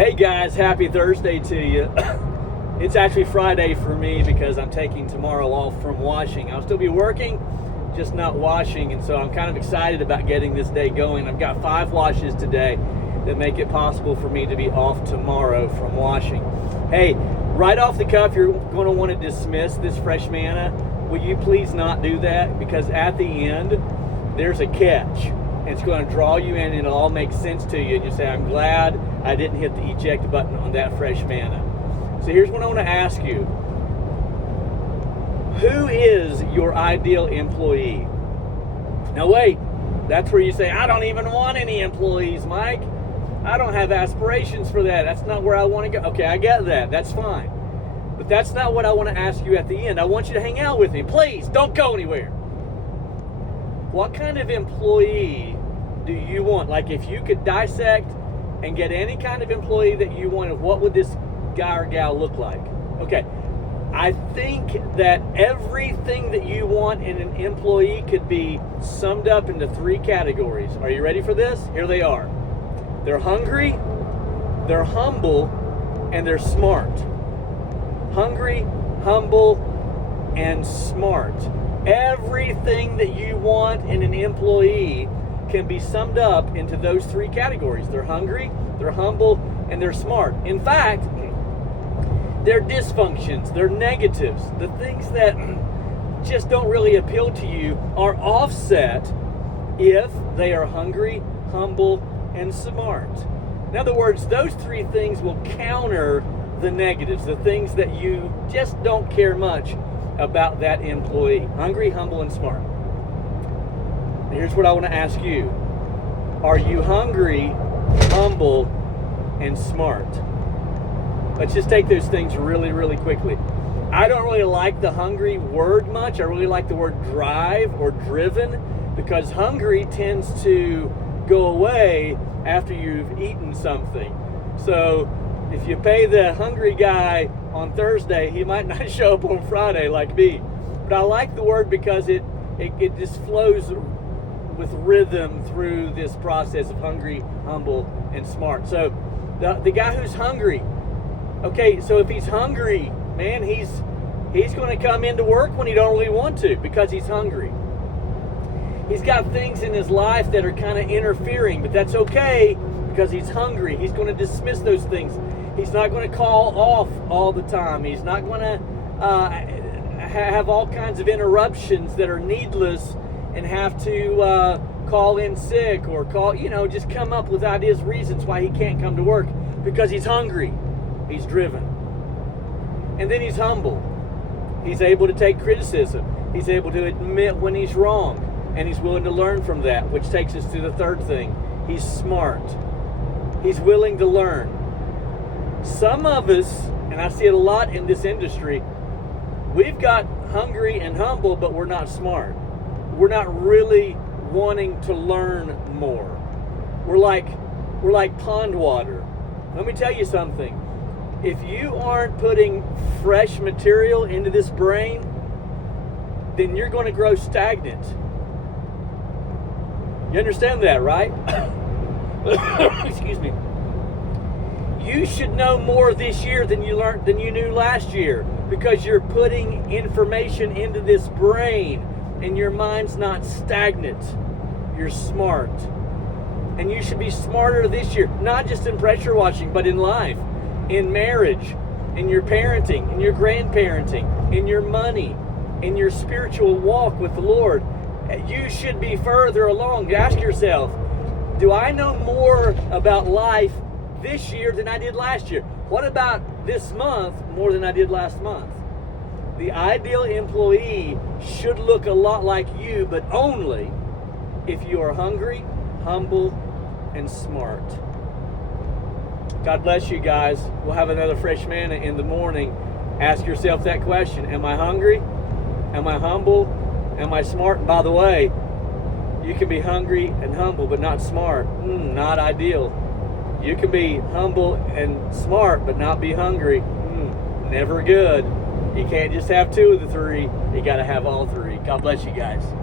Hey guys, happy Thursday to you. It's actually Friday for me because I'm taking tomorrow off from washing. I'll still be working, just not washing, and so I'm kind of excited about getting this day going. I've got 5 washes today that make it possible for me to be off tomorrow from washing. Hey, right off the cuff, you're going to want to dismiss this fresh manna. Will you please not do that? Because at the end, there's a catch. It's going to draw you in and it'll all make sense to you. And you say, I'm glad I didn't hit the eject button on that fresh manna. So here's what I want to ask you. Who is your ideal employee? Now wait, that's where you say, I don't even want any employees, Mike. I don't have aspirations for that. That's not where I want to go. Okay, I get that. That's fine. But that's not what I want to ask you at the end. I want you to hang out with me. Please, don't go anywhere. What kind of employee do you want? Like if you could dissect and get any kind of employee that you wanted, what would this guy or gal look like? Okay, I think that everything that you want in an employee could be summed up into 3 categories. Are you ready for this? Here they are. They're hungry, they're humble, and they're smart. Hungry, humble, and smart. Everything that you want in an employee can be summed up into those 3 categories. They're hungry, they're humble, and they're smart. In fact, their dysfunctions, their negatives, the things that just don't really appeal to you are offset if they are hungry, humble, and smart. In other words, those 3 things will counter the negatives, the things that you just don't care much about that employee. Hungry, humble, and smart. Here's what I want to ask you. Are you hungry, humble, and smart? Let's just take those things really, really quickly. I don't really like the hungry word much. I really like the word drive or driven, because hungry tends to go away after you've eaten something. So if you pay the hungry guy on Thursday, he might not show up on Friday like me. But I like the word because it just flows with rhythm through this process of hungry, humble, and smart. So the guy who's hungry, okay, so if he's hungry, man, he's going to come into work when he don't really want to because he's hungry. He's got things in his life that are kind of interfering, but that's okay because he's hungry. He's going to dismiss those things. He's not going to call off all the time. He's not going to have all kinds of interruptions that are needless and have to call in sick or just come up with ideas, reasons why he can't come to work because he's hungry. He's driven. And then he's humble. He's able to take criticism. He's able to admit when he's wrong. And he's willing to learn from that, which takes us to the 3rd thing. He's smart. He's willing to learn. Some of us, and I see it a lot in this industry, we've got hungry and humble, but we're not smart. We're not really wanting to learn more. We're like pond water. Let me tell you something. If you aren't putting fresh material into this brain, then you're going to grow stagnant. You understand that, right? Excuse me. You should know more this year than you knew last year because you're putting information into this brain and your mind's not stagnant. You're smart. And you should be smarter this year, not just in pressure washing, but in life, in marriage, in your parenting, in your grandparenting, in your money, in your spiritual walk with the Lord. You should be further along. Ask yourself, do I know more about life this year than I did last year? What about this month more than I did last month? The ideal employee should look a lot like you, but only if you are hungry, humble, and smart. God bless you guys. We'll have another fresh manna in the morning. Ask yourself that question. Am I hungry? Am I humble? Am I smart? And by the way, you can be hungry and humble, but not smart. Not ideal. You can be humble and smart, but not be hungry. Never good. You can't just have 2 of the 3. You got to have all 3. God bless you guys.